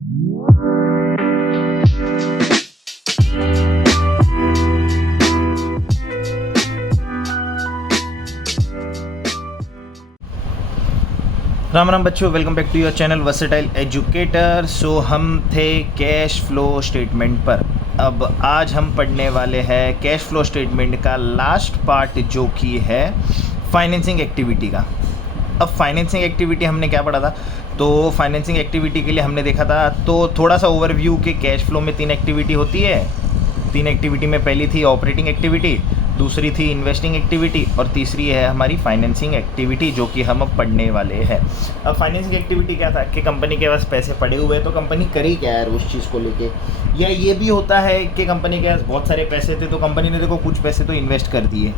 राम राम बच्चों, welcome back to your channel versatile educator. So हम थे कैश फ्लो स्टेटमेंट पर। अब आज हम पढ़ने वाले हैं कैश फ्लो स्टेटमेंट का लास्ट पार्ट, जो कि है फाइनेंसिंग एक्टिविटी का। अब फाइनेंसिंग एक्टिविटी हमने क्या पढ़ा था, तो फाइनेंसिंग एक्टिविटी के लिए हमने देखा था, तो थोड़ा सा ओवरव्यू के कैश फ्लो में 3 एक्टिविटी होती है। 3 एक्टिविटी में पहली थी ऑपरेटिंग एक्टिविटी, दूसरी थी इन्वेस्टिंग एक्टिविटी और तीसरी है हमारी फाइनेंसिंग एक्टिविटी, जो कि हम अब पढ़ने वाले हैं। अब फाइनेंसिंग एक्टिविटी क्या था कि कंपनी के पास पैसे पड़े हुए हैं, तो कंपनी करी क्या है उस चीज़ को लेके। या ये भी होता है कि कंपनी के पास बहुत सारे पैसे थे, तो कंपनी ने देखो कुछ पैसे तो इन्वेस्ट कर दिए,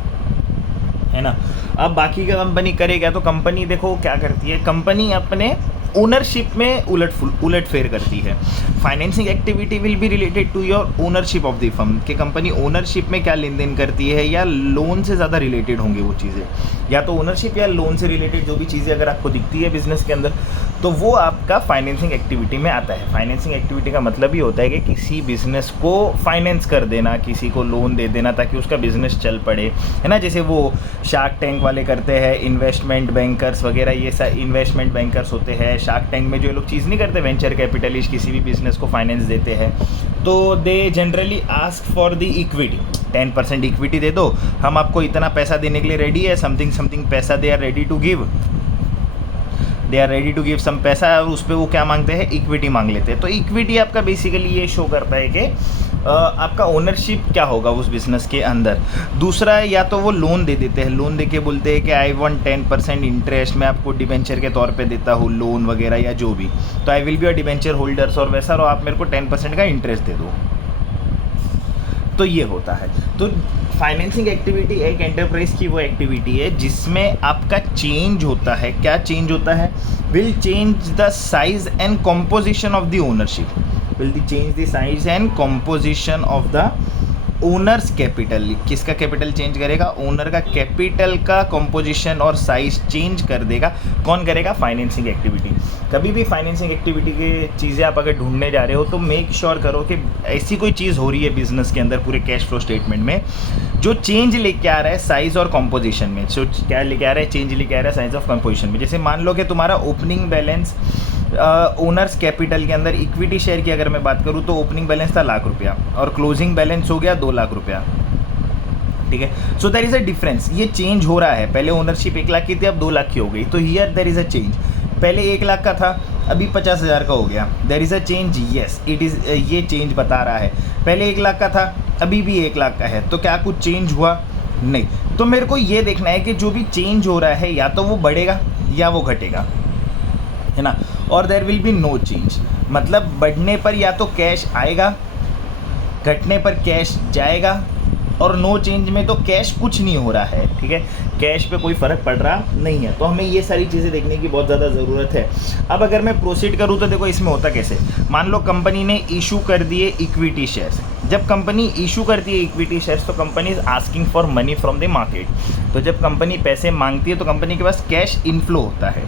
है ना। अब बाकी का कंपनी करेगा, तो कंपनी देखो क्या करती है, कंपनी अपने ओनरशिप में उलट फेर करती है। Financing activity will be related to your ownership of the firm, कि कंपनी ओनरशिप में क्या लेन देन करती है, या लोन से ज़्यादा रिलेटेड होंगे वो चीज़ें, या तो ओनरशिप या लोन से रिलेटेड जो भी चीज़ें अगर आपको दिखती है बिजनेस के अंदर, तो वो आपका फाइनेंसिंग एक्टिविटी में आता है। फाइनेंसिंग एक्टिविटी का मतलब ही होता है कि किसी बिजनेस को फाइनेंस कर देना, किसी को लोन दे देना ताकि उसका बिजनेस चल पड़े, है ना। जैसे वो शार्क टैंक वाले करते हैं, इन्वेस्टमेंट बैंकर्स वगैरह, ये इन्वेस्टमेंट बैंकर्स होते हैं। शार्क टैंक में जो लोग चीज़ नहीं करते, वेंचर कैपिटलिस्ट किसी भी बिजनेस को फाइनेंस देते हैं, तो they generally ask for the equity. 10% equity दे दो, हम आपको इतना पैसा देने के लिए रेडी है, समथिंग पैसा they are ready to give, some पैसा, और उस पर वो क्या मांगते हैं, इक्विटी मांग लेते हैं। तो इक्विटी आपका बेसिकली ये शो करता है कि आपका ओनरशिप क्या होगा उस बिज़नेस के अंदर। दूसरा है, या तो वो लोन दे देते हैं, लोन देके बोलते हैं कि आई वांट 10% इंटरेस्ट, मैं आपको डिबेंचर के तौर पे देता हूँ लोन वगैरह या जो भी, तो I will be a debenture holders और वैसा, और आप मेरे को 10% का इंटरेस्ट दे दो। तो ये होता है। तो फाइनेंसिंग एक्टिविटी एक एंटरप्राइज की वो एक्टिविटी है जिसमें आपका चेंज होता है। क्या चेंज होता है, will change the size and composition of the ownership, will change the size and composition of the owners capital. किसका कैपिटल चेंज करेगा, ओनर का कैपिटल का कॉम्पोजिशन और साइज चेंज कर देगा। कौन करेगा, फाइनेंसिंग एक्टिविटी। कभी भी फाइनेंसिंग एक्टिविटी की चीज़ें आप अगर ढूंढने जा रहे हो, तो मेक श्योर करो कि ऐसी कोई चीज़ हो रही है बिजनेस के अंदर पूरे कैश फ्लो स्टेटमेंट में जो चेंज लेके आ रहा है साइज और कॉम्पोजिशन में। जो क्या लेके आ रहा है, चेंज लेके आ रहा है साइज ऑफ कॉम्पोजिशन में। जैसे मान लो कि तुम्हारा ओपनिंग बैलेंस ओनर्स कैपिटल के अंदर इक्विटी शेयर की अगर मैं बात करूं, तो ओपनिंग बैलेंस था ₹1,00,000 और क्लोजिंग बैलेंस हो गया ₹2,00,000, ठीक है। So there is a difference, ये चेंज हो रहा है। पहले ओनरशिप 1,00,000 की थी, अब 2,00,000 की हो गई, तो here there is a change. पहले 1,00,000 का था, अभी 50,000 का हो गया, there is a change, yes it is, ये चेंज बता रहा है। पहले 1,00,000 का था, अभी भी 1,00,000 का है, तो क्या कुछ चेंज हुआ, नहीं। तो मेरे को ये देखना है कि जो भी चेंज हो रहा है, या तो वो बढ़ेगा या वो घटेगा, है ना। और there will be no change, मतलब बढ़ने पर या तो कैश आएगा, घटने पर कैश जाएगा, और नो चेंज में तो कैश कुछ नहीं हो रहा है, ठीक है, कैश पे कोई फ़र्क पड़ रहा नहीं है। तो हमें ये सारी चीज़ें देखने की बहुत ज़्यादा ज़रूरत है। अब अगर मैं प्रोसीड करूँ, तो देखो इसमें होता कैसे, मान लो कंपनी ने इशू कर दिए इक्विटी शेयर्स। जब कंपनी इशू करती है इक्विटी शेयर्स, तो company is asking for money from the market. तो जब कंपनी पैसे मांगती है, तो कंपनी के पास कैश इनफ्लो होता है,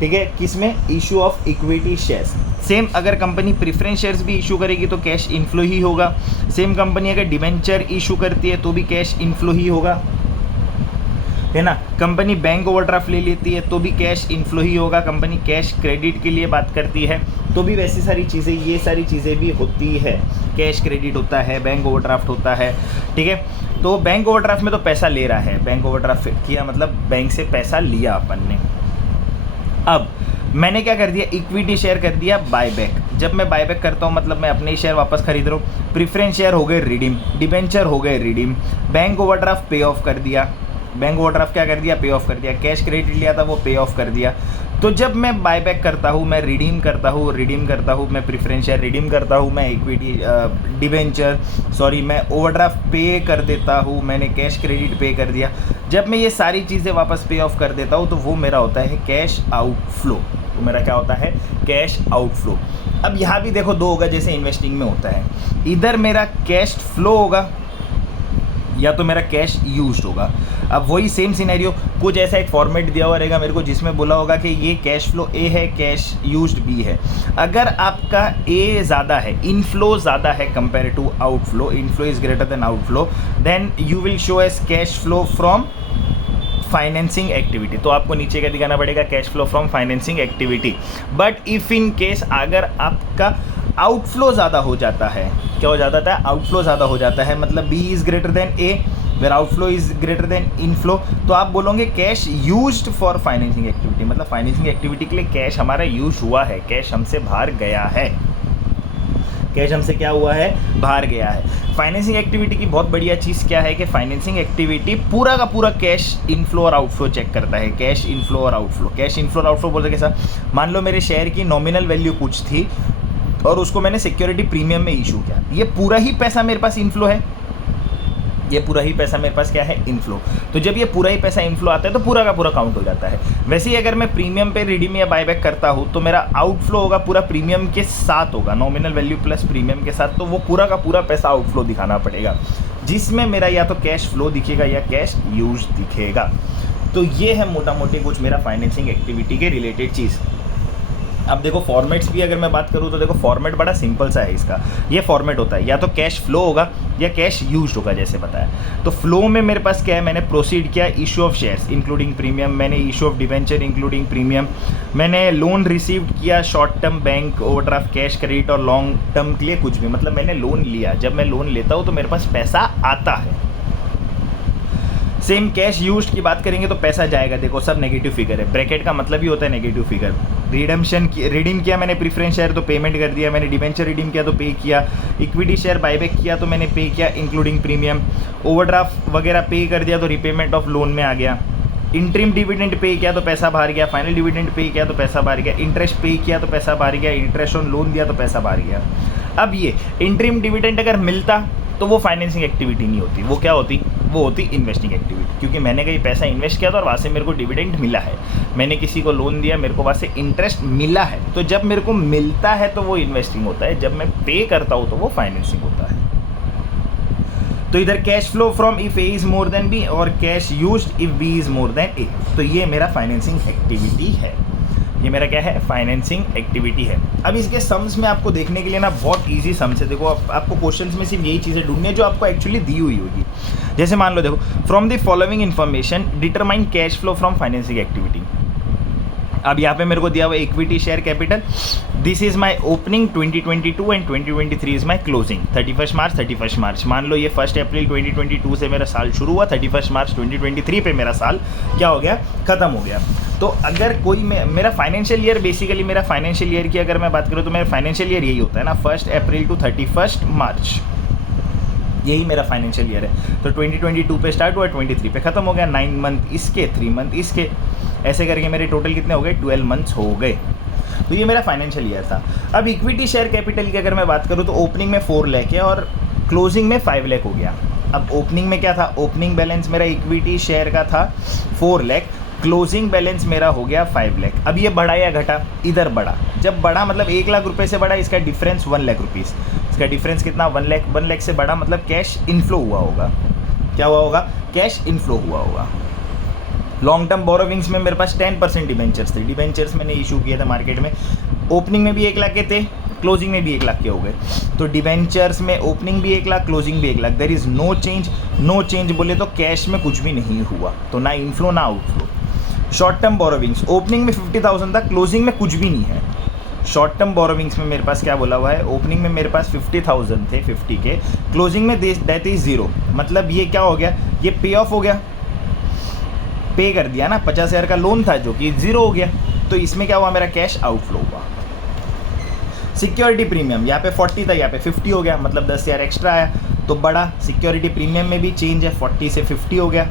ठीक है, किसमें, issue of equity shares. Same अगर कंपनी प्रेफरेंस शेयर्स भी इशू करेगी, तो कैश इनफ्लो ही होगा। सेम कंपनी अगर डिबेंचर इशू करती है, तो भी कैश इनफ्लो ही होगा, है ना। कंपनी बैंक ओवरड्राफ्ट ले लेती है, तो भी कैश इनफ्लो ही होगा। कंपनी कैश क्रेडिट के लिए बात करती है, तो भी वैसी सारी चीज़ें, ये सारी चीज़ें भी होती है। कैश क्रेडिट होता है, बैंक ओवरड्राफ्ट होता है, ठीक है। तो बैंक ओवरड्राफ्ट में तो पैसा ले रहा है, बैंक ओवरड्राफ्ट किया मतलब बैंक से पैसा लिया अपन ने। अब मैंने क्या कर दिया, इक्विटी शेयर कर दिया बायबैक। जब मैं बायबैक करता हूँ, मतलब मैं अपने ही शेयर वापस खरीद रहा हूँ। प्रेफरेंस शेयर हो गए रिडीम, डिबेंचर हो गए रिडीम, बैंक ओवरड्राफ्ट पे ऑफ कर दिया। बैंक ओवरड्राफ्ट क्या कर दिया, पे ऑफ कर दिया। कैश क्रेडिट लिया था, वो पे ऑफ कर दिया। तो जब मैं बायबैक करता हूँ, मैं रिडीम करता हूँ, मैं प्रेफरेंस शेयर रिडीम करता हूँ, मैं इक्विटी मैं ओवरड्राफ्ट पे कर देता हूँ, मैंने कैश क्रेडिट पे कर दिया। जब मैं ये सारी चीज़ें वापस पे ऑफ कर देता हूँ, तो वो मेरा होता है कैश आउटफ्लो। तो मेरा क्या होता है, कैश आउटफ्लो। अब यहाँ भी देखो 2 होगा, जैसे इन्वेस्टिंग में होता है, इधर मेरा कैश फ्लो होगा या तो मेरा कैश यूज्ड होगा। अब वही सेम सिनेरियो, कुछ ऐसा एक फॉर्मेट दिया हुआ रहेगा मेरे को जिसमें बोला होगा कि ये कैश फ्लो ए है, कैश यूज्ड बी है। अगर आपका ए ज़्यादा है, इनफ्लो ज़्यादा है compare to outflow, inflow is greater than outflow, then you will show as cash flow from financing activity. तो आपको नीचे क्या दिखाना पड़ेगा, cash flow from financing activity. But if in case अगर आपका आउटफ्लो ज़्यादा हो जाता है, क्या हो जाता है, आउटफ्लो ज़्यादा हो जाता है, मतलब B is greater than A where outflow is greater than inflow, तो आप बोलोगे cash used for financing activity, मतलब फाइनेंसिंग एक्टिविटी के लिए कैश हमारा यूज हुआ है, कैश हमसे बाहर गया है, कैश हमसे क्या हुआ है, बाहर गया है। फाइनेंसिंग एक्टिविटी की बहुत बढ़िया चीज़ क्या है कि फाइनेंसिंग एक्टिविटी पूरा का पूरा कैश इनफ्लो और आउटफ्लो चेक करता है, कैश इनफ्लो और आउटफ्लो। कैश इनफ्लो और आउटफ्लो बोलते कैसा, मान लो मेरे शेयर की नॉमिनल वैल्यू कुछ थी और उसको मैंने सिक्योरिटी प्रीमियम में इशू किया, ये पूरा ही पैसा मेरे पास इनफ्लो है, ये पूरा ही पैसा मेरे पास क्या है, इनफ्लो। तो जब ये पूरा ही पैसा इनफ्लो आता है तो पूरा का पूरा काउंट हो जाता है। वैसे ही अगर मैं प्रीमियम पे रिडीम या बायबैक करता हूँ तो मेरा आउटफ्लो होगा पूरा प्रीमियम के साथ होगा, नॉमिनल वैल्यू प्लस प्रीमियम के साथ, तो वो पूरा का पूरा पैसा आउटफ्लो दिखाना पड़ेगा, जिसमें मेरा या तो कैश फ्लो दिखेगा या कैश यूज दिखेगा। तो ये है मोटा मोटी कुछ मेरा फाइनेंसिंग एक्टिविटी के रिलेटेड चीज़। अब देखो फॉर्मेट्स भी अगर मैं बात करूँ तो देखो फॉर्मेट बड़ा सिंपल सा है इसका। ये फॉर्मेट होता है या तो कैश फ्लो होगा या कैश यूज होगा जैसे बताया। तो फ्लो में मेरे पास क्या है, मैंने प्रोसीड किया issue of shares including premium, मैंने issue of debenture including premium, मैंने लोन रिसीव्ड किया short term bank overdraft cash credit और लॉन्ग टर्म के लिए कुछ भी, मतलब मैंने लोन लिया। जब मैं लोन लेता हूँ तो मेरे पास पैसा आता है। सेम कैश यूज्ड की बात करेंगे तो पैसा जाएगा, देखो सब नेगेटिव फिगर है, ब्रैकेट का मतलब ही होता है नेगेटिव फिगर। रिडीम किया मैंने प्रीफरेंस शेयर तो पेमेंट कर दिया, मैंने डिबेंचर रिडीम किया तो पे किया, इक्विटी शेयर बायबैक किया तो मैंने पे किया इंक्लूडिंग प्रीमियम, ओवरड्राफ्ट वगैरह पे कर दिया तो रिपेमेंट ऑफ लोन में आ गया, इंटरिम डिविडेंड पे किया तो पैसा बाहर गया, फाइनल डिविडेंड पे किया तो पैसा बाहर गया, इंटरेस्ट पे किया तो पैसा बाहर गया, इंटरेस्ट ऑन लोन दिया तो पैसा बाहर गया। अब ये इंटरिम डिविडेंड अगर मिलता तो वो फाइनेंसिंग एक्टिविटी नहीं होती, वो क्या होती, वो होती इन्वेस्टिंग एक्टिविटी, क्योंकि मैंने कहीं पैसा इन्वेस्ट किया था और वहाँ से मेरे को डिविडेंड मिला है, मैंने किसी को लोन दिया मेरे को वहाँ से इंटरेस्ट मिला है। तो जब मेरे को मिलता है तो वो इन्वेस्टिंग होता है, जब मैं पे करता हूँ तो वो फाइनेंसिंग होता है। तो इधर cash flow from if a is more than b और cash used if b is more than a, तो ये मेरा फाइनेंसिंग एक्टिविटी है, ये मेरा क्या है, फाइनेंसिंग एक्टिविटी है। अब इसके सम्स में आपको देखने के लिए ना बहुत इजी सम्स है। देखो आपको क्वेश्चंस में सिर्फ यही चीज़ें ढूंढनी है जो आपको एक्चुअली दी हुई होगी। जैसे मान लो देखो, from the following information determine cash flow from financing activity. अब यहाँ पे मेरे को दिया हुआ equity share capital, this is my opening 2022 and 2023 is my closing 31 मार्च 31 मार्च। मान लो ये 1 अप्रैल 2022 से मेरा साल शुरू हुआ, 31 मार्च 2023 पे मेरा साल क्या हो गया, ख़त्म हो गया। तो अगर कोई मेरा फाइनेंशियल ईयर, बेसिकली मेरा फाइनेंशियल ईयर की अगर मैं बात करूँ तो मेरा फाइनेंशियल ईयर यही होता है ना, 1 अप्रैल टू 31 मार्च, यही मेरा फाइनेंशियल ईयर है। तो 2022 पे स्टार्ट हुआ, 23 पे ख़त्म हो गया, 9 मंथ इसके, 3 मंथ इसके, ऐसे करके मेरे टोटल कितने हो गए, 12 मंथ्स हो गए। तो ये मेरा फाइनेंशियल ईयर था। अब इक्विटी शेयर कैपिटल की अगर मैं बात करूँ तो ओपनिंग में 4 लाख है और क्लोजिंग में 5 लाख हो गया। अब ओपनिंग में क्या था, ओपनिंग बैलेंस मेरा इक्विटी शेयर का था 4 लाख, क्लोजिंग बैलेंस मेरा हो गया 5 लाख। अब ये बढ़ा या घटा, इधर बढ़ा। जब बढ़ा मतलब 1 लाख रुपए से बढ़ा, इसका डिफरेंस 1 लाख रुपीज़, इसका डिफरेंस कितना, 1 लाख से बढ़ा, मतलब कैश इनफ्लो हुआ होगा। क्या हुआ होगा, कैश इनफ्लो हुआ होगा। लॉन्ग टर्म बोरोविंग्स में मेरे पास 10% डिबेंचर्स थे, डिबेंचर्स मैंने इशू किए थे मार्केट में, ओपनिंग में भी 1 लाख के थे, क्लोजिंग में भी 1 लाख के हो गए। तो डिबेंचर्स में ओपनिंग भी 1 लाख, क्लोजिंग भी 1 lakh, there is no change. No change बोले तो कैश में कुछ भी नहीं हुआ, तो ना इनफ्लो ना outflow. Short term borrowings, opening में 50,000 था, क्लोजिंग में कुछ भी नहीं है। शॉर्ट टर्म बोरोविंग्स में मेरे पास क्या बोला हुआ है, ओपनिंग में मेरे पास 50,000 थे, 50 के, क्लोजिंग में दैट इज 0, मतलब ये क्या हो गया, ये पे ऑफ हो गया, पे कर दिया ना, 50,000 का लोन था जो कि 0 हो गया। तो इसमें क्या हुआ, मेरा कैश आउटफ्लो हुआ। सिक्योरिटी प्रीमियम यहाँ पे 40 था, यहाँ पे 50 हो गया, मतलब 10,000 एक्स्ट्रा आया तो बड़ा। सिक्योरिटी प्रीमियम में भी चेंज है, 40 से 50 हो गया,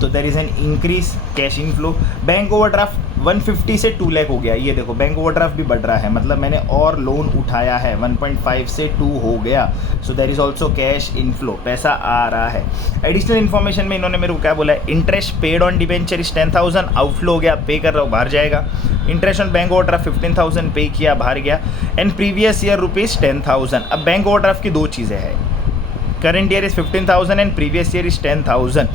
तो there is an increase cash inflow. Bank overdraft 150 से 2 लाख हो गया, ये देखो बैंक ओवरड्राफ्ट भी बढ़ रहा है, मतलब मैंने और लोन उठाया है, 1.5 से 2 हो गया, so there is also cash inflow, पैसा आ रहा है। एडिशनल इन्फॉर्मेशन में इन्होंने मेरे को क्या बोला है, interest paid on debenture is 10,000, outflow हो गया, पे कर रहा हूँ, बाहर जाएगा। इंटरेस्ट ऑन बैंक ओवरड्राफ्ट 15,000 पे किया, बाहर गया, एंड प्रीवियस ईयर रुपीज़ 10,000। अब बैंक ओवरड्राफ्ट की 2 चीज़ें हैं, current year is 15,000 and previous year is 10,000।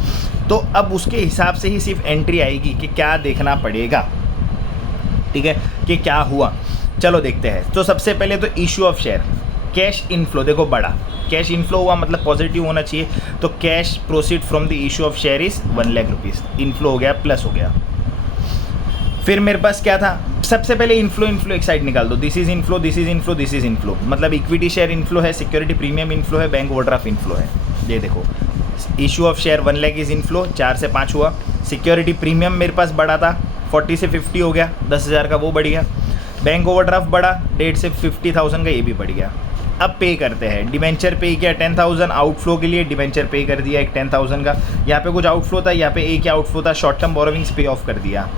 तो अब उसके हिसाब से ही सिर्फ एंट्री आएगी कि क्या देखना पड़ेगा, ठीक है, कि क्या हुआ। चलो देखते हैं। तो सबसे पहले तो issue of share, cash inflow देखो बढ़ा, कैश इनफ्लो हुआ मतलब पॉजिटिव होना चाहिए। तो cash proceed from the issue of share is 1 lakh rupees, inflow हो गया, प्लस हो गया। फिर मेरे पास क्या था, सबसे पहले इनफ्लो एक साइड निकाल दो, this is inflow, this is inflow, this is inflow, मतलब इक्विटी शेयर इनफ्लो है, सिक्योरिटी प्रीमियम इनफ्लो है, बैंक ओवरड्राफ्ट इनफ्लो है। ये देखो issue of share 1 lakh is inflow, 4 से 5 हुआ। सिक्योरिटी प्रीमियम मेरे पास बढ़ा था, 40 से 50 हो गया, 10,000 का वो बढ़ गया। बैंक ओवरड्राफ्ट बढ़ा 1.5 से 50,000 का, ये भी बढ़ गया। अब पे करते हैं, डिबेंचर पे किया 10,000 आउटफ्लो के लिए, डिबेंचर पे कर दिया एक 10,000 का। यहाँ पे कुछ आउटफ्लो था, यहाँ पे एक आउटफ्लो था, शॉर्ट टर्म बोरोविंग्स पे ऑफ कर दिया।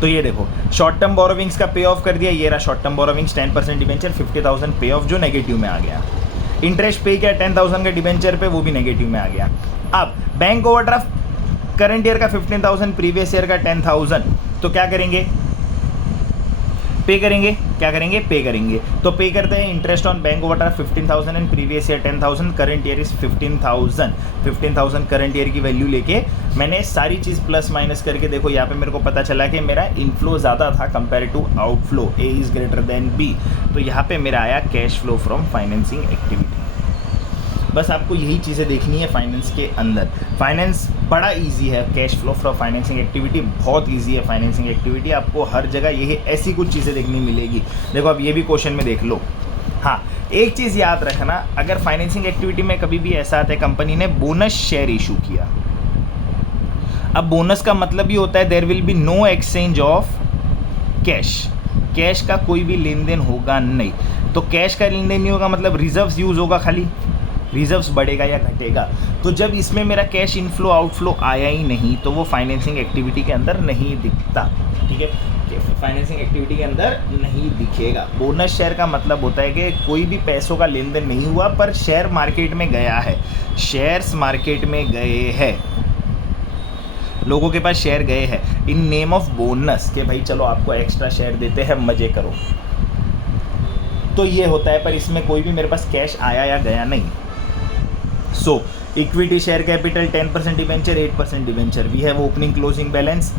तो ये देखो शॉर्ट टर्म बोरोविंग्स का पे ऑफ कर दिया, ये रहा शॉर्ट टर्म बोरोविंग्स 10% डिबेंचर 50,000 पे ऑफ जो नेगेटिव में आ गया। इंटरेस्ट पे किया 10,000 का डिबेंचर पे, वो भी नेगेटिव में आ गया। अब बैंक ओवरड्राफ्ट करंट ईयर का 15,000, प्रीवियस ईयर का 10,000, तो क्या करेंगे, पे करेंगे, क्या करेंगे, पे करेंगे। तो पे करते हैं, interest on bank overdraft 15,000 and previous year 10,000, current year is 15,000 current year की वैल्यू लेके मैंने सारी चीज़ प्लस माइनस करके देखो, यहाँ पे मेरे को पता चला कि मेरा इनफ्लो ज़्यादा था compare to outflow, A is greater than B. तो यहाँ पे मेरा आया cash flow from financing activity. बस आपको यही चीज़ें देखनी है फाइनेंस के अंदर। फाइनेंस बड़ा इजी है, cash flow from financing activity बहुत इजी है। फाइनेंसिंग एक्टिविटी आपको हर जगह यही ऐसी कुछ चीज़ें देखने मिलेगी। देखो अब ये भी क्वेश्चन में देख लो। हाँ, एक चीज़ याद रखना, अगर फाइनेंसिंग एक्टिविटी में कभी भी ऐसा आता है कंपनी ने बोनस शेयर इशू किया, अब बोनस का मतलब ये होता है there will be no exchange of cash, cash का कोई भी लेन देन होगा नहीं। तो कैश का लेन देन नहीं होगा मतलब रिजर्व्स यूज़ होगा, खाली रिजर्व्स बढ़ेगा या घटेगा। तो जब इसमें मेरा कैश इनफ्लो आउटफ्लो आया ही नहीं, तो वो फाइनेंसिंग एक्टिविटी के अंदर नहीं दिखता, ठीक है, फाइनेंसिंग एक्टिविटी के अंदर नहीं दिखेगा। बोनस शेयर का मतलब होता है कि कोई भी पैसों का लेन देन नहीं हुआ, पर शेयर मार्केट में गया है, शेयर्स मार्केट में गए हैं, लोगों के पास शेयर गए हैं इन नेम ऑफ बोनस, के भाई चलो आपको एक्स्ट्रा शेयर देते हैं, मजे करो। तो ये होता है, पर इसमें कोई भी मेरे पास कैश आया या गया नहीं। So equity share capital 10% debenture 8% debenture, we have opening closing balance,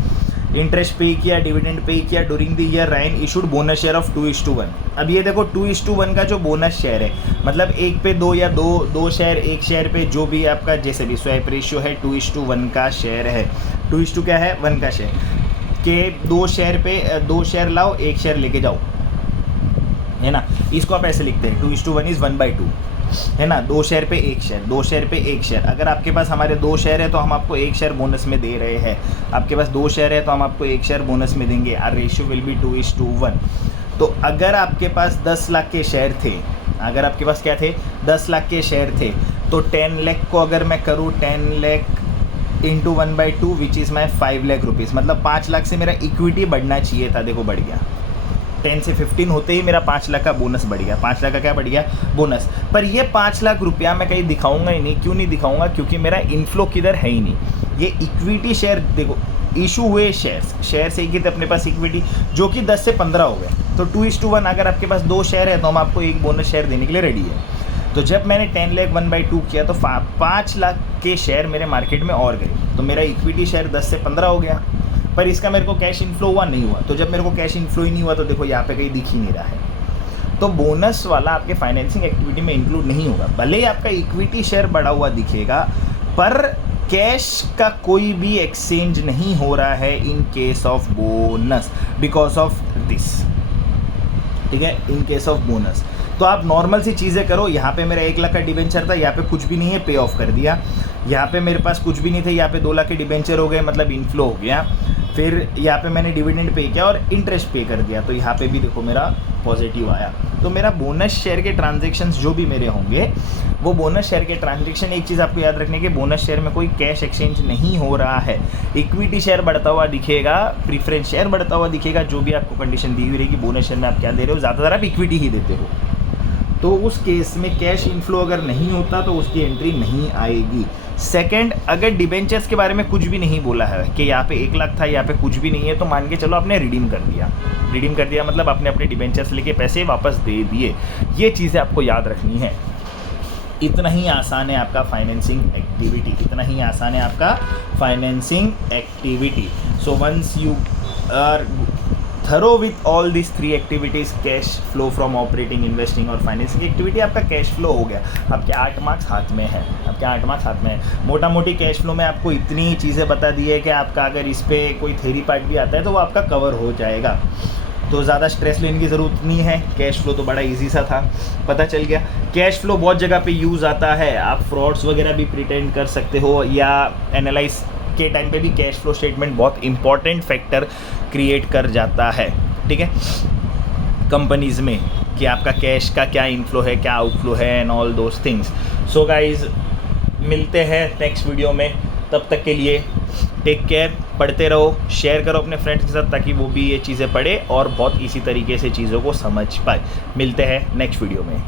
interest pay किया, डिविडेंड पे किया, ड्यूरिंग द ईयर राइन इशूड बोनस शेयर ऑफ 2:1। अब ये देखो 2:1 का जो बोनस शेयर है, मतलब 1 पे 2 या दो शेयर, एक शेयर पे जो भी आपका जैसे भी स्वैप रेशियो है 2:1 का शेयर है। 2:2 क्या है, 1 का शेयर के 2 शेयर पे 2 शेयर लाओ, 1 शेयर लेके जाओ, है ना। इसको आप ऐसे लिखते हैं 2:1 इज़ 1/2, है ना। 2 शेयर पे 1 शेयर, 2 शेयर पे 1 शेयर। अगर आपके पास हमारे 2 शेयर है तो हम आपको 1 शेयर बोनस में दे रहे हैं, आपके पास 2 शेयर है तो हम आपको 1 शेयर बोनस में देंगे। Our ratio will be 2:1। तो अगर आपके पास 10 लाख के शेयर थे, अगर आपके पास क्या थे, 10 लाख के शेयर थे, तो 10 लाख को अगर मैं करूँ 10 lakh into 1/2 which is my 5 lakh rupees, मतलब 5 लाख से मेरा इक्विटी बढ़ना चाहिए था। देखो बढ़ गया, 10 से 15 होते ही मेरा 5 लाख का बोनस बढ़ गया। 5 लाख का क्या बढ़ गया, बोनस। पर ये 5 लाख रुपया मैं कहीं दिखाऊंगा ही नहीं। क्यों नहीं दिखाऊंगा, क्योंकि मेरा इनफ्लो किधर है ही नहीं। ये इक्विटी शेयर देखो, इशू हुए शेयर से ही अपने पास इक्विटी जो कि 10 से 15 हो गए। तो 2:1 अगर आपके पास 2 शेयर है तो हम आपको एक बोनस शेयर देने के लिए रेडी है। तो जब मैंने 10 लाख 1/2 किया तो 5 लाख के शेयर मेरे मार्केट में और गए, तो मेरा इक्विटी शेयर 10 से 15 हो गया। पर इसका मेरे को कैश इनफ्लो हुआ नहीं हुआ। तो जब मेरे को कैश इनफ्लो ही नहीं हुआ तो देखो यहाँ पे कहीं दिख ही नहीं रहा है। तो बोनस वाला आपके फाइनेंसिंग एक्टिविटी में इंक्लूड नहीं होगा। भले ही आपका इक्विटी शेयर बढ़ा हुआ दिखेगा, पर कैश का कोई भी एक्सचेंज नहीं हो रहा है in case of bonus, because of this, ठीक है, इन केस ऑफ बोनस। तो आप नॉर्मल सी चीज़ें करो। यहाँ पे मेरा 1 लाख का डिबेंचर था, यहाँ पे कुछ भी नहीं है, पे ऑफ कर दिया। यहाँ पे मेरे पास कुछ भी नहीं थे, यहाँ पे 2 लाख के डिबेंचर हो गए, मतलब इनफ्लो हो गया। फिर यहाँ पे मैंने डिविडेंड पे किया और इंटरेस्ट पे कर दिया, तो यहाँ पे भी देखो मेरा पॉजिटिव आया। तो मेरा बोनस शेयर के ट्रांजैक्शंस जो भी मेरे होंगे, वो बोनस शेयर के ट्रांजैक्शन, एक चीज़ आपको याद रखने की, बोनस शेयर में कोई कैश एक्सचेंज नहीं हो रहा है। इक्विटी शेयर बढ़ता हुआ दिखेगा, प्रीफरेंस शेयर बढ़ता हुआ दिखेगा, जो भी आपको कंडीशन दी हुई रहेगी। बोनस शेयर में आप क्या दे रहे हो, ज़्यादातर आप इक्विटी ही देते हो। तो उस केस में कैश इनफ्लो अगर नहीं होता तो उसकी एंट्री नहीं आएगी। सेकंड, अगर डिबेंचर्स के बारे में कुछ भी नहीं बोला है कि यहाँ पे 1 लाख था, यहाँ पे कुछ भी नहीं है, तो मान के चलो आपने रिडीम कर दिया। रिडीम कर दिया मतलब आपने अपने डिबेंचर्स लेके पैसे वापस दे दिए। ये चीज़ें आपको याद रखनी है। इतना ही आसान है आपका फाइनेंसिंग एक्टिविटी, इतना ही आसान है आपका financing activity. So once you are thorough with all this 3 activities, cash flow from operating, investing और फाइनेंसिंग एक्टिविटी, आपका कैश फ्लो हो गया। आपके 8 मार्क्स हाथ में है, आपके 8 मार्क्स हाथ में है। मोटा मोटी कैश फ्लो में आपको इतनी चीज़ें बता दी है कि आपका अगर इस पर कोई थ्योरी पार्ट भी आता है तो वो आपका कवर हो जाएगा, तो ज़्यादा स्ट्रेस लेने की ज़रूरत नहीं है। कैश फ्लो तो बड़ा इजी सा था, पता चल गया। कैश फ्लो बहुत जगह पे यूज़ आता है, आप फ्रॉड्स वगैरह भी प्रिटेंड कर सकते हो, या एनालाइज के टाइम पे भी कैश फ्लो स्टेटमेंट बहुत इंपॉर्टेंट फैक्टर क्रिएट कर जाता है, ठीक है, कंपनीज़ में, कि आपका कैश का क्या इनफ्लो है, क्या आउटफ्लो है and all those things. So guys, मिलते हैं नेक्स्ट वीडियो में, तब तक के लिए टेक केयर, पढ़ते रहो, शेयर करो अपने फ्रेंड्स के साथ ताकि वो भी ये चीज़ें पढ़े और बहुत इसी तरीके से चीज़ों को समझ पाए। मिलते हैं नेक्स्ट वीडियो में।